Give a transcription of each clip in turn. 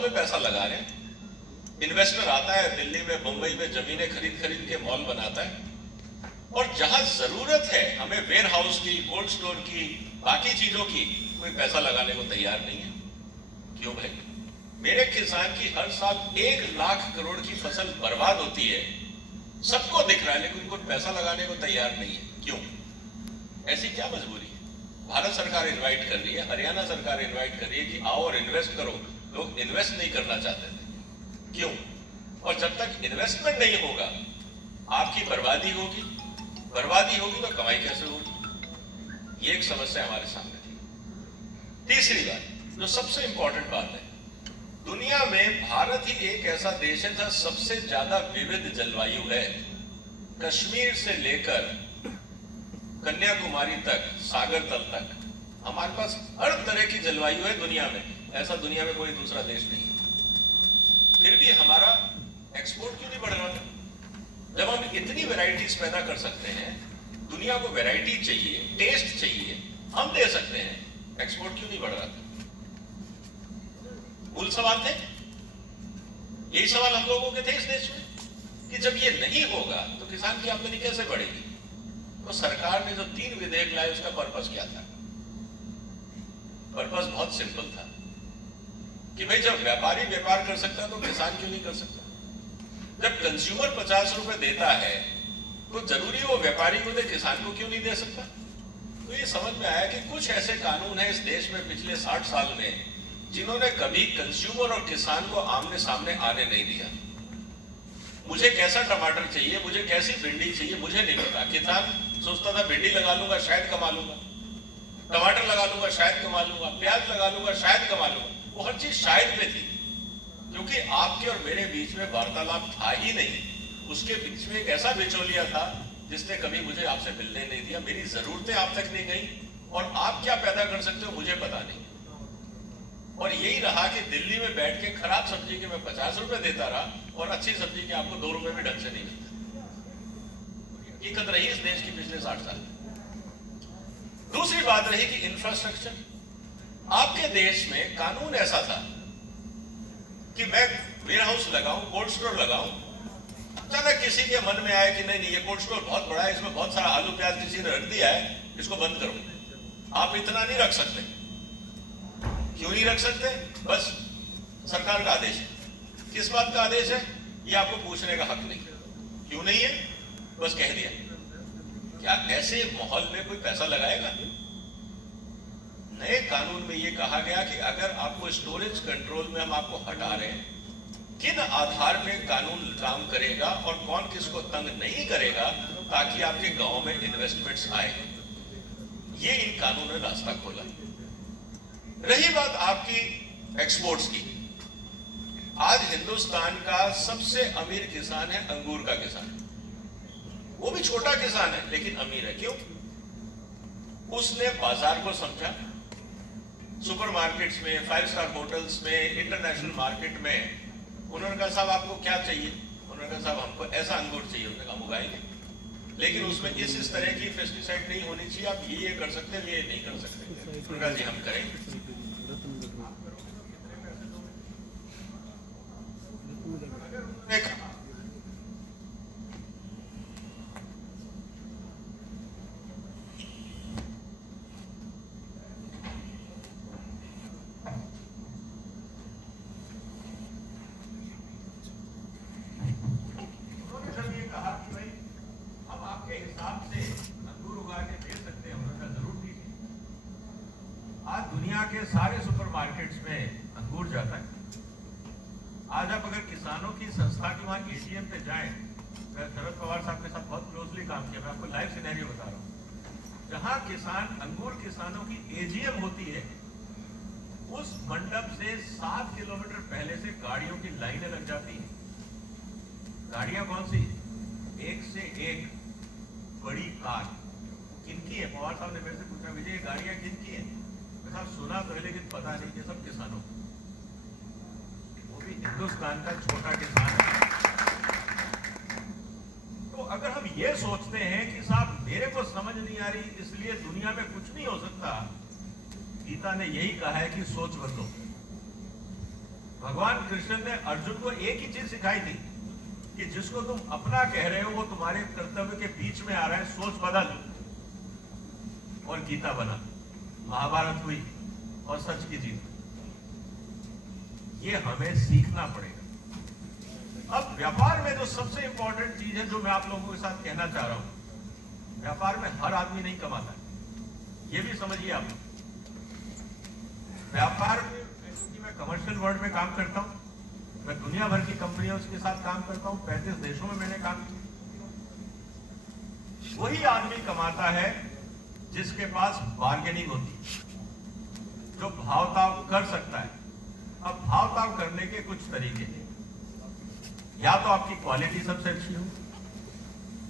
में पैसा लगा रहे हैं। इन्वेस्टर आता है दिल्ली में, मुंबई में जमीनें खरीद के मॉल बनाता है, और जहां जरूरत है हमें वेयर हाउस की, कोल्ड स्टोर की, बाकी चीजों की, कोई पैसा लगाने को तैयार नहीं है। क्यों भाई? मेरे किसान की हर साल 1 लाख करोड़ की फसल बर्बाद होती है, सबको दिख रहा है, लेकिन कोई पैसा लगाने को तैयार नहीं है। क्यों? ऐसी क्या मजबूरी है? भारत सरकार इन्वाइट कर रही है, हरियाणा सरकार इन्वाइट कर रही है कि आओ और इन्वेस्ट करो। लोग इन्वेस्ट नहीं करना चाहते थे। क्यों? और जब तक इन्वेस्टमेंट नहीं होगा आपकी बर्बादी होगी, बर्बादी होगी तो कमाई कैसे होगी? ये एक समस्या हमारे सामने थी। तीसरी बात, जो सबसे इंपॉर्टेंट बात है, दुनिया में भारत ही एक ऐसा देश है जहां सबसे ज्यादा विविध जलवायु है। कश्मीर से लेकर कन्याकुमारी तक, सागर तल तक हमारे पास हर तरह की जलवायु है दुनिया में। ऐसा दुनिया में कोई दूसरा देश नहीं है। फिर भी हमारा एक्सपोर्ट क्यों नहीं बढ़ रहा था? जब हम इतनी वैरायटीज पैदा कर सकते हैं, दुनिया को वैरायटी चाहिए, टेस्ट चाहिए, हम दे सकते हैं, एक्सपोर्ट क्यों नहीं बढ़ रहा था? मूल सवाल थे, यही सवाल हम लोगों के थे इस देश में, कि जब ये नहीं होगा तो किसान की आमदनी कैसे बढ़ेगी? तो सरकार ने जो 3 विधेयक लाए उसका पर्पस क्या था? पर्पस बहुत सिंपल था कि भाई जब व्यापारी व्यापार कर सकता है तो किसान क्यों नहीं कर सकता? जब कंज्यूमर 50 रुपए देता है तो जरूरी वो व्यापारी को दे, किसान को क्यों नहीं दे सकता? तो ये समझ में आया कि कुछ ऐसे कानून हैं इस देश में पिछले 60 साल में जिन्होंने कभी कंज्यूमर और किसान को आमने सामने आने नहीं दिया। मुझे कैसा टमाटर चाहिए, मुझे कैसी भिंडी चाहिए, मुझे नहीं पता। किसान सोचता था भिंडी लगा लूंगा शायद कमा लूंगा, टमाटर लगा लूंगा शायद कमा लूंगा, प्याज लगा लूंगा शायद कमा लूंगा। वो हर चीज शायद में थी, क्योंकि आपके और मेरे बीच में वार्तालाप था ही नहीं। उसके बीच में एक ऐसा बिचौलिया था जिसने कभी मुझे आपसे मिलने नहीं दिया, मेरी जरूरतें आप तक नहीं गई, और आप क्या पैदा कर सकते हो मुझे पता नहीं। और यही रहा कि दिल्ली में बैठ के खराब सब्जी के मैं 50 रुपए देता रहा और अच्छी सब्जी के आपको 2 रुपए भी ढंग से नहीं मिलता। हकीकत रही इस देश की पिछले 60 साल। दूसरी बात रही कि इंफ्रास्ट्रक्चर। आपके देश में कानून ऐसा था कि मैं वेयर हाउस लगाऊं, कोल्ड स्टोर लगाऊं, अचानक किसी के मन में आया कि नहीं नहीं ये कोल्ड स्टोर बहुत बड़ा है, इसमें बहुत सारा आलू प्याज किसी ने रख दिया है, इसको बंद करो। आप इतना नहीं रख सकते। क्यों नहीं रख सकते? बस सरकार का आदेश है। किस बात का आदेश है ये आपको पूछने का हक नहीं। क्यों नहीं है? बस कह दिया। क्या ऐसे माहौल में कोई पैसा लगाएगा? नए कानून में यह कहा गया कि अगर आपको स्टोरेज कंट्रोल में हम आपको हटा रहे हैं, किन आधार पे कानून काम करेगा और कौन किसको तंग नहीं करेगा ताकि आपके गांव में इन्वेस्टमेंट्स आए। ये इन कानूनों ने रास्ता खोला। रही बात आपकी एक्सपोर्ट्स की, आज हिंदुस्तान का सबसे अमीर किसान है अंगूर का किसान। वो भी छोटा किसान है लेकिन अमीर है। क्यों? उसने बाजार को समझा। सुपरमार्केट्स में, 5 स्टार होटल्स में, इंटरनेशनल मार्केट में उन्होंने कहा साहब आपको क्या चाहिए? उन्होंने कहा साहब हमको ऐसा अंगूर चाहिए। उन्होंने कहा हम उगाएंगे, लेकिन उसमें इस तरह की पेस्टिसाइड नहीं होनी चाहिए, आप ये कर सकते हैं, ये नहीं कर सकते। उन्होंने कहा जी हम करेंगे। दुनिया के सारे सुपरमार्केट्स में अंगूर जाता है। आज आप अगर किसानों की संस्था की वहां एटीएम पे जाएं, मैं शरद पवार साहब के साथ बहुत क्लोजली काम किया, मैं आपको लाइव सिनेरियो बता रहा हूं। जहां किसान अंगूर किसानों की एजीएम होती है, उस मंडप से 7 किलोमीटर पहले से गाड़ियों की लाइनें लग जाती हैं। गाड़ियां कौन सी? एक से एक बड़ी कार। किनकी है? पवार साहब ने मेरे से पूछा, विजय ये गाड़ियां किनकी है? साहब सुना तो है लेकिन पता नहीं कि सब किसानों, वो भी हिंदुस्तान का छोटा किसान है। तो अगर हम ये सोचते हैं कि साहब मेरे को समझ नहीं आ रही इसलिए दुनिया में कुछ नहीं हो सकता, गीता ने यही कहा है कि सोच बदलो। भगवान कृष्ण ने अर्जुन को एक ही चीज सिखाई थी कि जिसको तुम अपना कह रहे हो वो तुम्हारे कर्तव्य के बीच में आ रहा है, सोच बदल। और गीता बना, महाभारत हुई और सच की जीत। ये हमें सीखना पड़ेगा। अब व्यापार में जो सबसे इंपॉर्टेंट चीज है, जो मैं आप लोगों के साथ कहना चाह रहा हूं, व्यापार में हर आदमी नहीं कमाता है, ये भी समझिए आप। व्यापार में, क्योंकि मैं कमर्शियल वर्ल्ड में काम करता हूं, मैं दुनिया भर की कंपनियों के साथ काम करता हूं, 35 देशों में मैंने काम किया। वही आदमी कमाता है जिसके पास बार्गेनिंग होती है, जो भाव-ताव कर सकता है। अब भाव-ताव करने के कुछ तरीके हैं, या तो आपकी क्वालिटी सबसे अच्छी हो,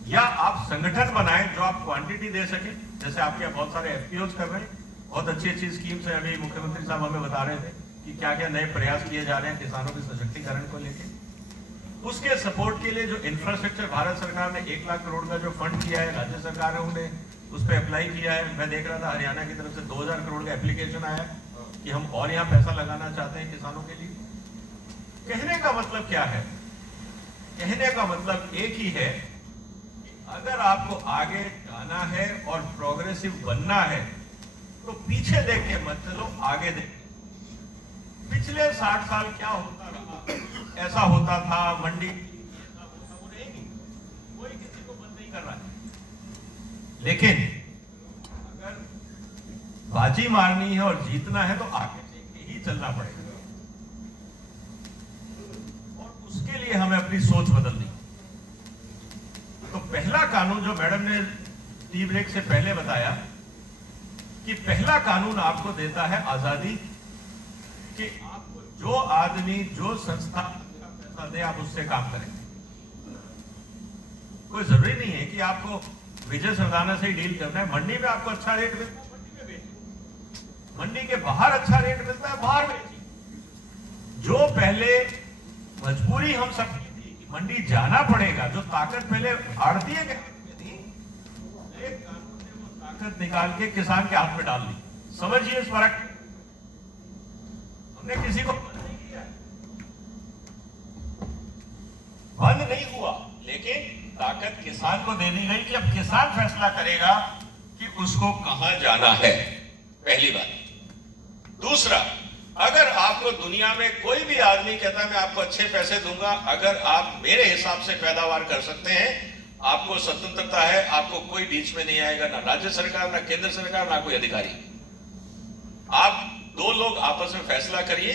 या आप संगठन बनाएं जो आप क्वांटिटी दे सके। जैसे आपके यहाँ बहुत सारे एफपीओज कर रहे हैं, बहुत अच्छी अच्छी स्कीम्स है। अभी मुख्यमंत्री साहब हमें बता रहे थे कि क्या क्या नए प्रयास किए जा रहे हैं किसानों के सशक्तिकरण को लेकर। उसके सपोर्ट के लिए जो इंफ्रास्ट्रक्चर भारत सरकार ने 1 लाख करोड़ का जो फंड किया है, राज्य सरकारों ने उस पर अप्लाई किया है। मैं देख रहा था हरियाणा की तरफ से 2000 करोड़ का एप्लीकेशन आया है कि हम और यहाँ पैसा लगाना चाहते हैं किसानों के लिए। कहने का मतलब क्या है? कहने का मतलब एक ही है कि अगर आपको आगे जाना है और प्रोग्रेसिव बनना है तो पीछे देख के मत चलो, आगे देख। पिछले 60 साल क्या होता रहा, ऐसा होता था, मंडी ऐसा होता, वो रहेगी, कोई किसी को बंद नहीं कर रहा है। लेकिन अगर बाजी मारनी है और जीतना है तो आगे देख के ही चलना पड़ेगा, और उसके लिए हमें अपनी सोच बदलनी। तो पहला कानून जो मैडम ने टी ब्रेक से पहले बताया कि पहला कानून आपको देता है आजादी, कि आपको जो आदमी, जो संस्था पैसा दे, आप उससे काम करें। कोई जरूरी नहीं है कि आपको विजय सरदाना से ही डील करना है। मंडी में आपको अच्छा रेट मिलता है, मंडी में बेचिए। मंडी के बाहर अच्छा रेट मिलता है, बाहर बेचिए। जो पहले मजबूरी हम सबकी थी कि मंडी जाना पड़ेगा, जो ताकत पहले आड़ती है ताकत निकाल के किसान के हाथ में डाल दी। समझिए इस फर्क। हमने किसी को बंद नहीं किया, बंद नहीं हुआ, लेकिन ताकत किसान को दे दी गई कि अब किसान फैसला करेगा कि उसको कहां जाना है। पहली बात। दूसरा, अगर आपको दुनिया में कोई भी आदमी कहता है मैं आपको अच्छे पैसे दूंगा, अगर आप मेरे हिसाब से पैदावार कर सकते हैं, आपको स्वतंत्रता है, आपको कोई बीच में नहीं आएगा, ना राज्य सरकार, ना केंद्र सरकार, ना कोई अधिकारी। आप दो लोग आपस में फैसला करिए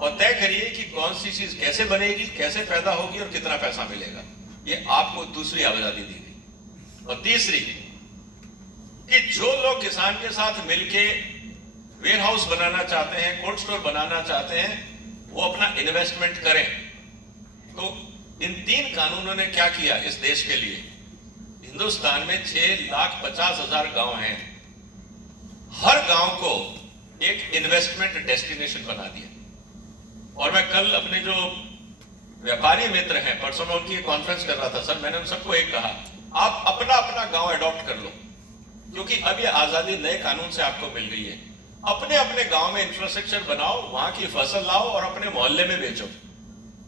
और तय करिए कि कौन सी चीज कैसे बनेगी, कैसे पैदा होगी और कितना पैसा मिलेगा। ये आपको दूसरी आजादी दी गई। और तीसरी, कि जो लोग किसान के साथ मिलके वेयर हाउस बनाना चाहते हैं, कोल्ड स्टोर बनाना चाहते हैं, वो अपना इन्वेस्टमेंट करें। तो इन 3 कानूनों ने क्या किया इस देश के लिए? हिंदुस्तान में 6,50,000 गांव हैं। हर गांव को एक इन्वेस्टमेंट डेस्टिनेशन बना दिया। और मैं कल अपने जो व्यापारी मित्र हैं, परसों में उनकी कॉन्फ्रेंस कर रहा था सर, मैंने उन सबको एक कहा, आप अपना अपना गांव अडॉप्ट कर लो, क्योंकि अब ये आजादी नए कानून से आपको मिल गई है। अपने अपने गांव में इंफ्रास्ट्रक्चर बनाओ, वहां की फसल लाओ और अपने मोहल्ले में बेचो।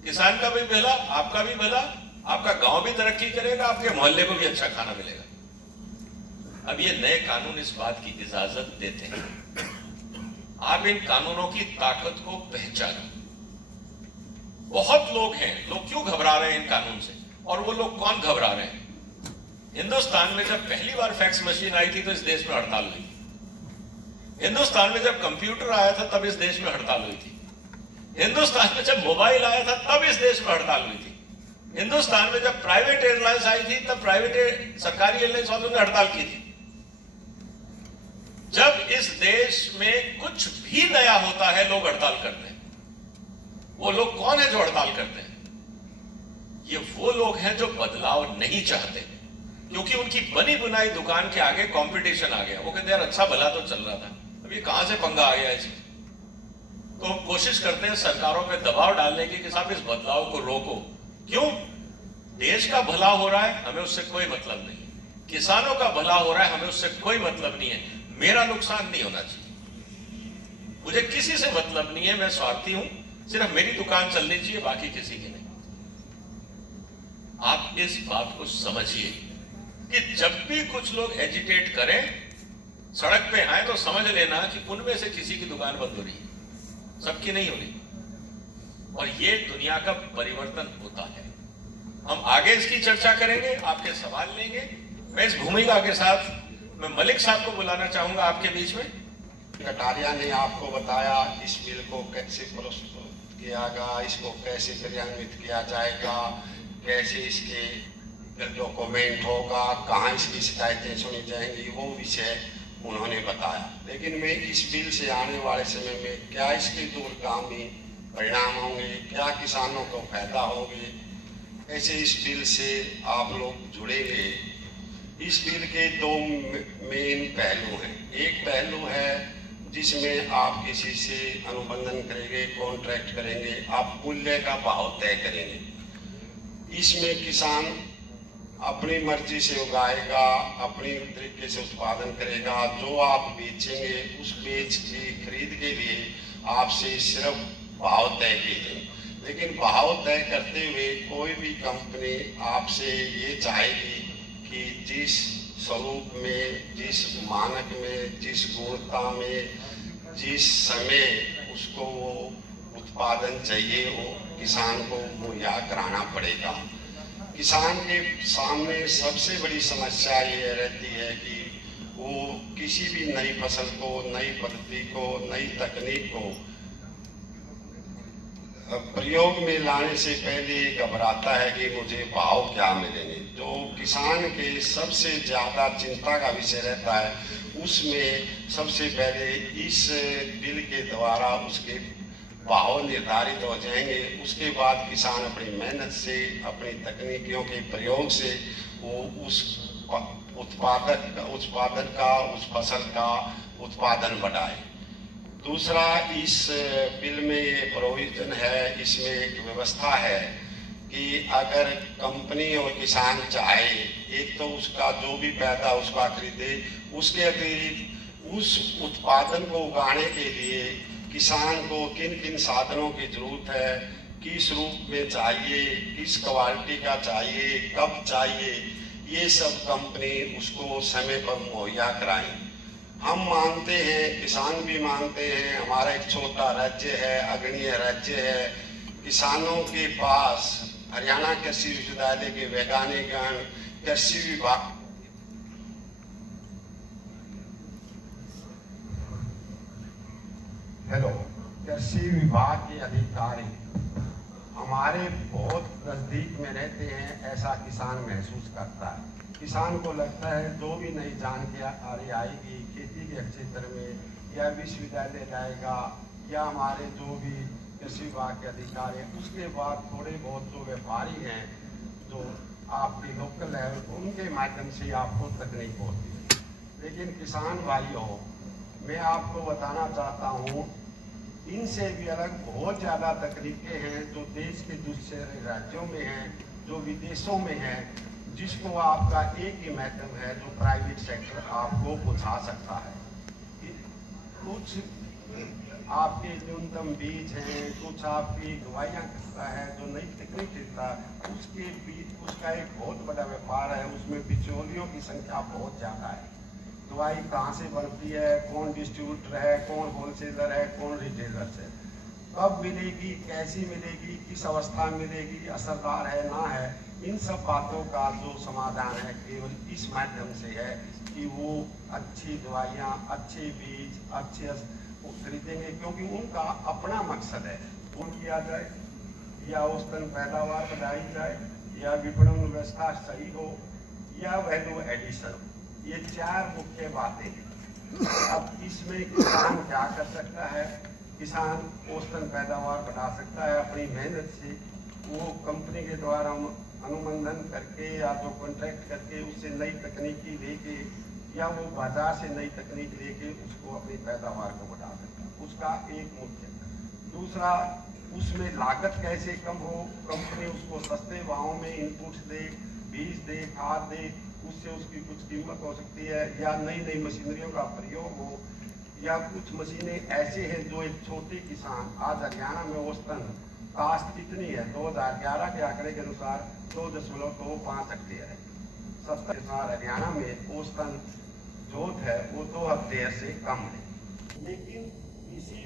किसान का भी भला, आपका भी भला, आपका गांव भी तरक्की करेगा, आपके मोहल्ले को भी अच्छा खाना मिलेगा। अब ये नए कानून इस बात की इजाजत देते हैं। आप इन कानूनों की ताकत को पहचानो। बहुत लोग हैं, लोग क्यों घबरा रहे हैं इन कानून से, और वो लोग कौन घबरा रहे हैं? हिंदुस्तान में जब पहली बार फैक्स मशीन आई थी तो इस देश में हड़ताल हुई। हिंदुस्तान में जब कंप्यूटर आया था तब इस देश में हड़ताल हुई थी। हिंदुस्तान में जब मोबाइल आया था तब इस देश में हड़ताल हुई थी। हिंदुस्तान में जब प्राइवेट एयरलाइंस आई थी तब प्राइवेट सरकारी एयरलाइंस वालों ने हड़ताल की थी। जब इस देश में कुछ भी नया होता है लोग हड़ताल करते हैं। वो लोग कौन है जो हड़ताल करते हैं? ये वो लोग हैं जो बदलाव नहीं चाहते, क्योंकि उनकी बनी बुनाई दुकान के आगे कंपटीशन आ गया। वो कहते हैं यार अच्छा भला तो चल रहा था, अब ये कहां से पंगा आ गया इसमें। तो हम कोशिश करते हैं सरकारों पे दबाव डालने की कि साहब इस बदलाव को रोको। क्यों? देश का भला हो रहा है, हमें उससे कोई मतलब नहीं। किसानों का भला हो रहा है, हमें उससे कोई मतलब नहीं है। मेरा नुकसान नहीं होना चाहिए, मुझे किसी से मतलब नहीं है, मैं स्वार्थी हूं। सिर्फ मेरी दुकान चलनी चाहिए, बाकी किसी की नहीं। आप इस बात को समझिए कि जब भी कुछ लोग एजिटेट करें, सड़क पे आए, तो समझ लेना कि उनमें से किसी की दुकान बंद हो रही है, सबकी नहीं हो रही। और ये दुनिया का परिवर्तन होता है। हम आगे इसकी चर्चा करेंगे, आपके सवाल लेंगे। मैं इस भूमिका के साथ मैं मलिक साहब को बुलाना चाहूंगा आपके बीच में। कटारिया ने आपको बताया इस बिल को कैसे प्रस्तुत किया गया, इसको कैसे क्रियान्वित किया जाएगा, कैसे इसके डॉक्यूमेंट होगा, कहाँ इसकी शिकायतें सुनी जाएंगी, वो विषय उन्होंने बताया। लेकिन मैं इस बिल से आने वाले समय में क्या इसके दूरगामी परिणाम होंगे, क्या किसानों को फायदा होगी, ऐसे इस बिल से आप लोग जुड़ेंगे। इस बिल के दो मेन पहलू हैं। एक पहलू है जिसमें आप किसी से अनुबंधन करेंगे, कॉन्ट्रैक्ट करेंगे, आप मूल्य का भाव तय करेंगे। इसमें किसान अपनी मर्जी से उगाएगा, अपनी तरीके से उत्पादन करेगा। जो आप बेचेंगे उस बेच की खरीद के लिए आपसे सिर्फ भाव तय कीजिए। लेकिन भाव तय करते हुए कोई भी कंपनी आपसे ये चाहेगी कि जिस स्वरूप में, जिस मानक में, जिस गुणवत्ता में, जिस समय उसको वो उत्पादन चाहिए, वो किसान को मुहैया कराना पड़ेगा। किसान के सामने सबसे बड़ी समस्या ये रहती है कि वो किसी भी नई फसल को, नई पद्धति को, नई तकनीक को प्रयोग में लाने से पहले घबराता है कि मुझे भाव क्या मिलेंगे। जो किसान के सबसे ज़्यादा चिंता का विषय रहता है, उसमें सबसे पहले इस बिल के द्वारा उसके भाव निर्धारित हो जाएंगे। उसके बाद किसान अपनी मेहनत से, अपनी तकनीकियों के प्रयोग से वो उस उत्पादन का, उस फसल का उत्पादन बढ़ाए। दूसरा, इस बिल में ये प्रोविजन है, इसमें एक व्यवस्था है कि अगर कंपनी और किसान चाहे, एक तो उसका जो भी पैदा उसका खरीदे, उसके अतिरिक्त उस उत्पादन को उगाने के लिए किसान को किन किन साधनों की जरूरत है, किस रूप में चाहिए, किस क्वालिटी का चाहिए, कब चाहिए, ये सब कंपनी उसको समय पर मुहैया कराएं। हम मानते हैं, किसान भी मानते हैं, हमारा एक छोटा राज्य है, अग्रणीय राज्य है। किसानों के पास हरियाणा कृषि विश्वविद्यालय के वैज्ञानिकगण, कृषि विभाग कृषि विभाग के अधिकारी हमारे बहुत नजदीक में रहते हैं, ऐसा किसान महसूस करता है। किसान को लगता है जो भी नई जानकारी आएगी खेती के क्षेत्र में, या विश्वविद्यालय जाएगा, या हमारे जो भी कृषि विभाग के अधिकारी हैं, उसके बाद थोड़े बहुत जो व्यापारी हैं, जो आपके लोकल लेवल, उनके माध्यम से आपको तकनीक होती है। लेकिन किसान भाइयों, मैं आपको बताना चाहता हूँ, इनसे भी अलग बहुत ज़्यादा तकनीकें हैं जो देश के दूसरे राज्यों में हैं, जो विदेशों में हैं, जिसको आपका एक ही माध्यम है जो प्राइवेट सेक्टर आपको पहुंचा सकता है। कुछ आपके न्यूनतम बीज हैं, कुछ आपकी दवाइयाँ करता है, जो नई तकनीक देता है, उसके बीज उसका एक बहुत बड़ा व्यापार है। उसमें बिचौलियों की संख्या बहुत ज़्यादा है। दवाई कहाँ से बनती है, कौन डिस्ट्रीब्यूटर है, कौन होलसेलर है, कौन रिटेलर है, कब मिलेगी, कैसी मिलेगी, किस अवस्था में मिलेगी, असरदार है ना है, इन सब बातों का जो समाधान है केवल इस माध्यम से है कि वो अच्छी दवाइयाँ, अच्छे बीज, अच्छे खरीदेंगे, क्योंकि उनका अपना मकसद है वो किया जाए, या औसतन पैदावार बढ़ाई जाए, या विपणन व्यवस्था सही हो, या वैल्यू एडिशन। ये चार मुख्य बातें हैं। अब इसमें किसान क्या कर सकता है? किसान औसतन पैदावार बढ़ा सकता है अपनी मेहनत से। वो कंपनी के द्वारा अनुबंधन करके या तो कॉन्ट्रैक्ट करके उससे नई तकनीकी लेके, या वो बाजार से नई तकनीक लेके उसको अपनी पैदावार को बढ़ा सकता है। उसका एक मुख्य। दूसरा, उसमें लागत कैसे कम हो, कंपनी उसको सस्ते भावों में इनपुट्स दे, बीज दे, खाद दे, उससे उसकी कुछ कीमत हो सकती है, या नई नई मशीनरियों का प्रयोग हो, या कुछ मशीनें ऐसे हैं जो एक छोटे किसान, आज हरियाणा में औसतन काश्त कितनी है 2011 के आंकड़े के अनुसार 2.25 हेक्टेयर है। 70 अनुसार हरियाणा में औसतन जोत है वो 2 हेक्टेयर से कम है। लेकिन इसी